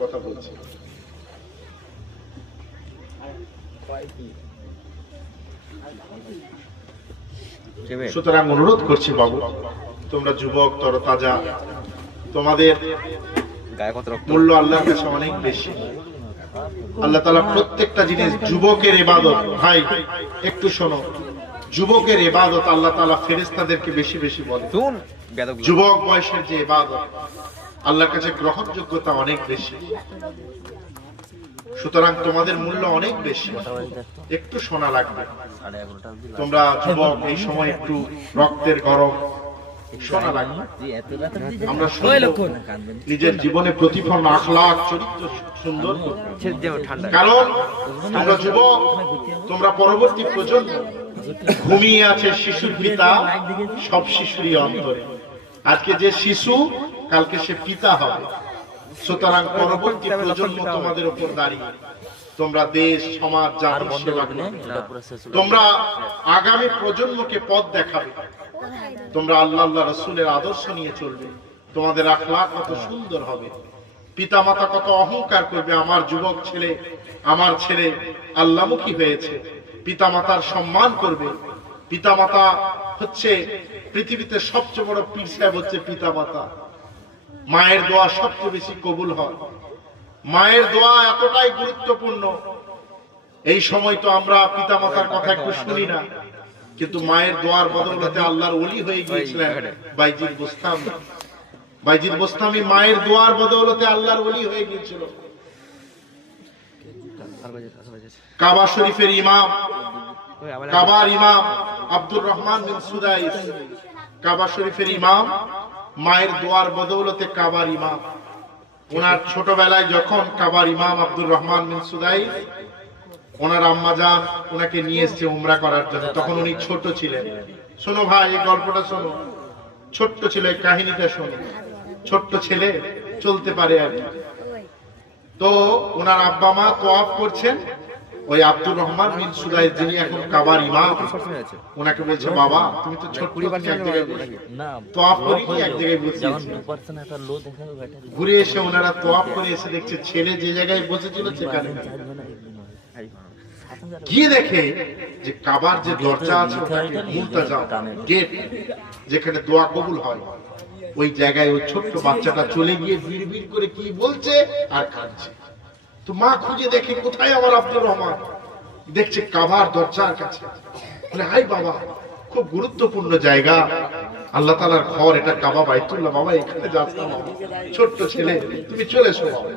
কথা বলছি। সুতরাং অনুরোধ করছি বাবু, তোমরা যুবক তরতাজা, তোমাদের মূল্য আল্লাহর কাছে অনেক বেশি। আল্লাহ তাআলা প্রত্যেকটা জিনিস যুবকের ইবাদত, ভাই একটু শোনো, যুবকের ইবাদত আল্লাহ তাআলা ফেরেশতাদেরকে বেশি বেশি বলে। যুবক বয়সের যে ইবাদত আল্লাহর কাছে গ্রহণযোগ্যতা অনেক বেশি, সুতরাং তোমাদের মূল্য অনেক বেশি। একটু শোনা লাগবে, তোমরা যুবক, এই সময় একটু রক্তের গরম, শোনা লাগবে। আমরা নিজের জীবনে প্রতিফলন, আখলাক, চরিত্র সুন্দর, কারণ তোমরা যুবক, তোমরা পরবর্তী প্রজন্ম। ঘুমিয়ে আছে শিশুর পিতা সব শিশুরই অন্তরে। আজকে যে শিশু কালকে সে পিতা হবে। সুতরাং পরবর্তী প্রজন্ম তোমাদের উপর দাঁড়িয়ে, তোমরা দেশ সমাজ জাতির সেবা করবে, তোমরা আগামী প্রজন্মকে পথ দেখাবে, তোমরা আল্লাহ রাসূলের আদর্শ নিয়ে চলবে, তোমাদের আখলাক কত সুন্দর হবে। পিতা মাতা কত অহংকার করবে, আমার যুবক ছেলে, আমার ছেলে আল্লাহমুখী হয়েছে। পিতা মাতার সম্মান করবে। পিতা মাতা হচ্ছে পৃথিবীতে সবচেয়ে বড় পীর সাহেব, হচ্ছে পিতা মাতা। মায়ের দোয়া সবচেয়ে বেশি কবুল হয়। মায়ের দোয়া এতটাই গুরুত্বপূর্ণ। এই সময় তো আমরা পিতা মাতার কথা একটু শুনি না, কিন্তু মায়ের দোয়ার বদৌলতে আল্লাহর ওলি হয়ে গিয়েছিলেন বাইজিদ বোস্তামি। বাইজিদ বোস্তামি মায়ের দোয়ার বদৌলতে আল্লাহর ওলি হয়ে গিয়েছিল। কাবা শরীফের ইমাম, কাবার ইমাম আব্দুর রহমান বিন সুদাইস, কাবা শরীফের ইমাম, মায়ের দোয়ার বদৌলতে কাবার ইমাম। ওনার ছোটবেলায় যখন কাবার ইমাম আব্দুর রহমান বিন সুদাইস, ওনার আম্মা জান ওনাকে নিয়ে এসেছে উমরা করার জন্য, তখন উনি ছোট ছিলেন। শোনো ভাই, এই গল্পটা শোনো, ছোট্ট ছিল, এই কাহিনীটা শোনো। ছোট্ট ছেলে চলতে পারে আর কি। তো ওনার আব্বা মা তোয়াফ করছেন, ওই আব্দুর রহমান বিন সুদাইস যিনি এখন কাবার ইমাম, ওনাকে বলছে, বাবা তুমি তো ছোট, তোয়াফ করি কি এক জায়গায় বসেছি। ঘুরে এসে ওনারা তোয়াফ করে এসে দেখছে ছেলে যে জায়গায় বসেছিল সেখানে গিয়ে দেখে যে কাবার যে দরজা আছে, মুলতাজা গেট, যেখানে দোয়া কবুল হয়, ওই জায়গায় ওই ছোট্ট বাচ্চাটা চলে গিয়ে বিড়বিড় করে কি বলছে আর কাঁদছে। তো মা খুঁজে দেখে কোথায় আমার আব্দুর রহমান, দেখছে কাবার দরজার কাছে। বলে, হাই বাবা, খুব গুরুত্বপূর্ণ জায়গা, আল্লাহ তাআলার ঘর, এটা কাবা বাইতুল্লাহ, বাবা এখানে যাস না, ছোট্ট ছেলে তুমি চলে এসো বাবা।